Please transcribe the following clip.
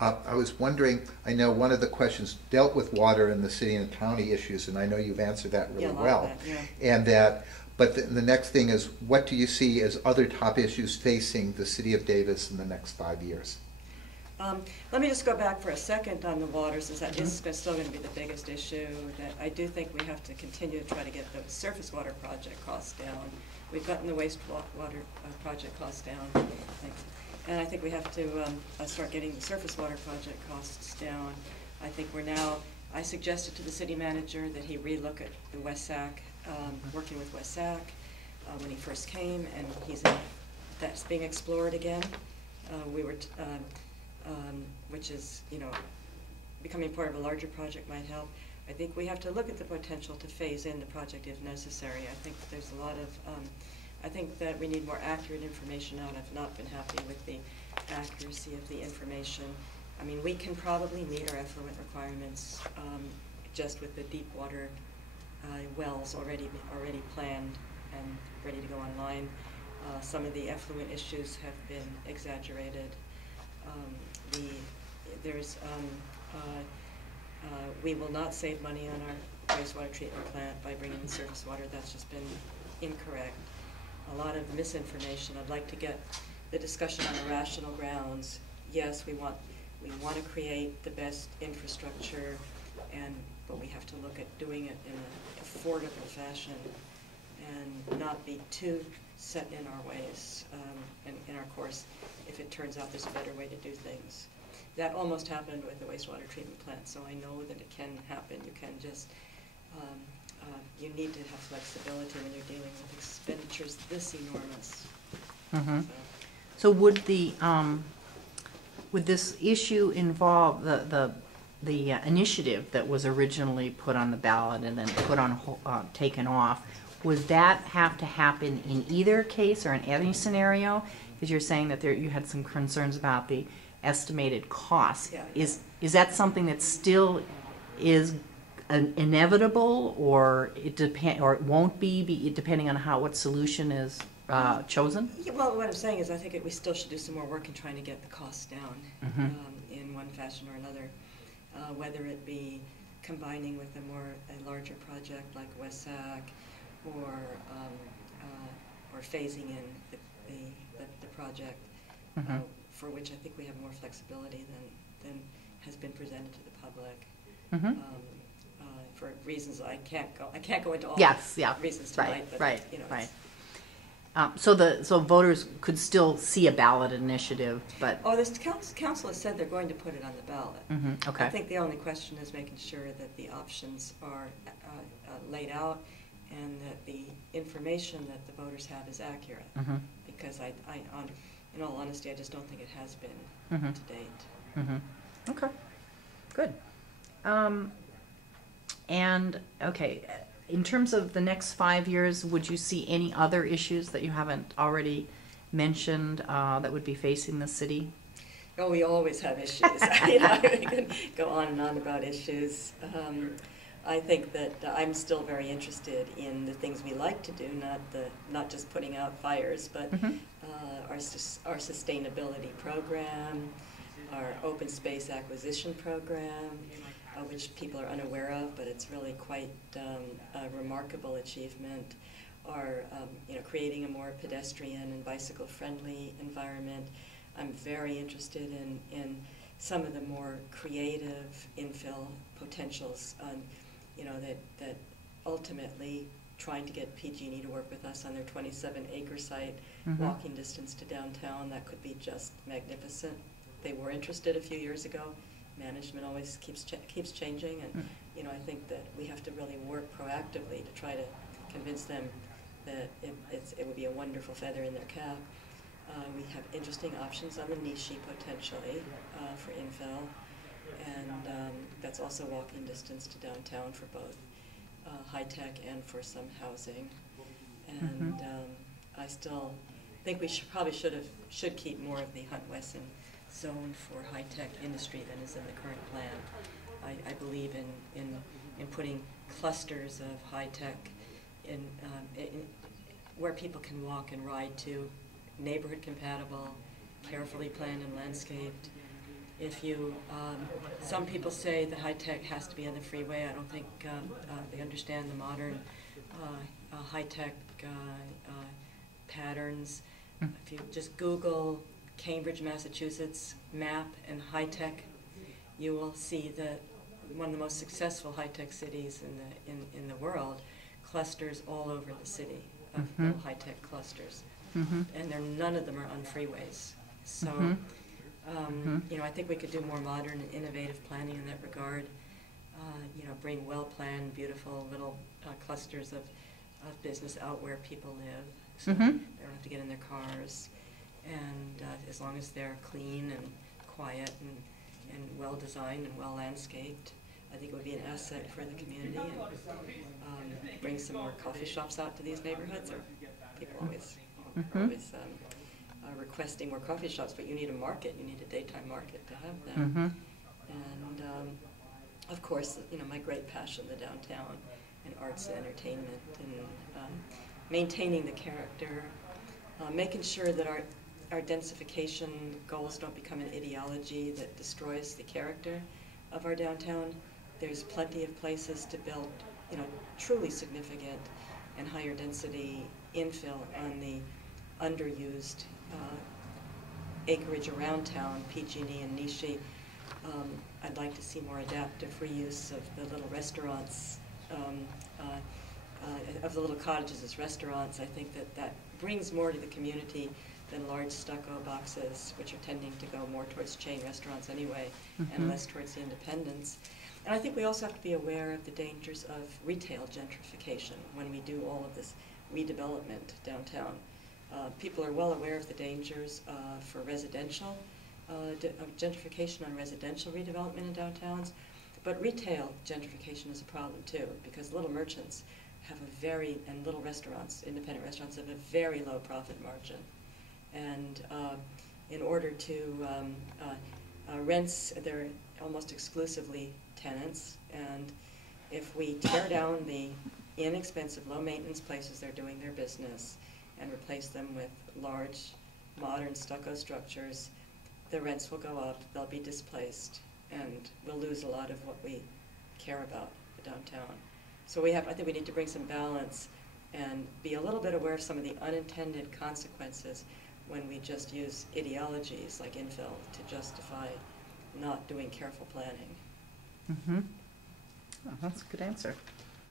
I was wondering, I know one of the questions dealt with water in the city and county issues, and I know you've answered that really well. That, yeah. And that, but the next thing is, what do you see as other top issues facing the city of Davis in the next 5 years? Let me just go back for a second on the water, since that is still going to be the biggest issue. That I do think we have to continue to try to get the surface water project costs down. We've gotten the wastewater project costs down. Thanks. And I think we have to start getting the surface water project costs down. I think I suggested to the city manager that he relook at the WESAC, working with WESAC when he first came, and that's being explored again. Which is, becoming part of a larger project might help. I think we have to look at the potential to phase in the project if necessary. I think there's a lot of, I think that we need more accurate information out. I've not been happy with the accuracy of the information. I mean, we can probably meet our effluent requirements just with the deep water wells already planned and ready to go online. Some of the effluent issues have been exaggerated. We will not save money on our wastewater treatment plant by bringing in surface water. That's just been incorrect. A lot of misinformation. I'd like to get the discussion on the rational grounds. Yes, we want to create the best infrastructure, but we have to look at doing it in an affordable fashion and not be too set in our ways and in our course if it turns out there's a better way to do things. That almost happened with the wastewater treatment plant, so I know that it can happen. You can just, you need to have flexibility when you're dealing with expenditures this enormous. Mm-hmm. So would would this issue involve the initiative that was originally put on the ballot and then taken off? Would that have to happen in either case or in any scenario? Because you're saying that you had some concerns about the estimated cost. Yeah. Is that something that still is inevitable, or it won't be depending on what solution is chosen? Yeah, well, what I'm saying is I think we still should do some more work in trying to get the costs down in one fashion or another, whether it be combining with a larger project like WESAC, or phasing in the project, for which I think we have more flexibility than has been presented to the public. For reasons I can't go into all reasons tonight. Right. So voters could still see a ballot initiative, but this council has said they're going to put it on the ballot. Okay. I think the only question is making sure that the options are laid out and that the information that the voters have is accurate. Because in all honesty, I just don't think it has been to date. Okay, good. And okay, in terms of the next 5 years, would you see any other issues that you haven't already mentioned that would be facing the city? Oh, we always have issues. We can go on and on about issues. I think that I'm still very interested in the things we like to do, not just putting out fires, but our sustainability program, our open space acquisition program, which people are unaware of, but it's really quite a remarkable achievement. Our creating a more pedestrian and bicycle-friendly environment. I'm very interested in some of the more creative infill potentials. That ultimately trying to get PG&E to work with us on their 27-acre site, walking distance to downtown, that could be just magnificent. They were interested a few years ago. Management always keeps changing, and I think that we have to really work proactively to try to convince them that it would be a wonderful feather in their cap. We have interesting options on the Nishi potentially for infill. And that's also walking distance to downtown for both high-tech and for some housing. And I still think we should keep more of the Hunt-Wesson zone for high-tech industry than is in the current plan. I believe in putting clusters of high-tech in where people can walk and ride to, neighborhood compatible, carefully planned and landscaped, If you, some people say the high-tech has to be on the freeway. I don't think they understand the modern high-tech patterns. If you just Google Cambridge, Massachusetts map and high-tech, you will see that one of the most successful high-tech cities in the world clusters all over the city of little high-tech clusters. And none of them are on freeways. So, you know, I think we could do more modern and innovative planning in that regard. You know, bring well-planned, beautiful little clusters of business out where people live, so they don't have to get in their cars. And as long as they're clean and quiet and well-designed and well-landscaped, I think it would be an asset for the community, and bring some more coffee shops out to these neighborhoods. Or people always requesting more coffee shops, but you need a market. You need a daytime market to have them. And of course, you know, my great passion, the downtown, and arts and entertainment, and maintaining the character, making sure that our densification goals don't become an ideology that destroys the character of our downtown. There's plenty of places to build, you know, truly significant and higher density infill on the underused acreage around town, PG&E and Nishi. I'd like to see more adaptive reuse of the little restaurants, of the little cottages as restaurants. I think that brings more to the community than large stucco boxes, which are tending to go more towards chain restaurants anyway, and less towards the independents. And I think we also have to be aware of the dangers of retail gentrification when we do all of this redevelopment downtown. People are well aware of the dangers for residential, gentrification on residential redevelopment in downtowns, but retail gentrification is a problem too, because little merchants have and little restaurants, independent restaurants, have a very low profit margin. And in order to rents, they're almost exclusively tenants, and if we tear down the inexpensive, low-maintenance places they're doing their business and replace them with large, modern stucco structures, the rents will go up, they'll be displaced, and we'll lose a lot of what we care about, the downtown. So I think we need to bring some balance and be a little bit aware of some of the unintended consequences when we just use ideologies like infill to justify not doing careful planning. Oh, that's a good answer.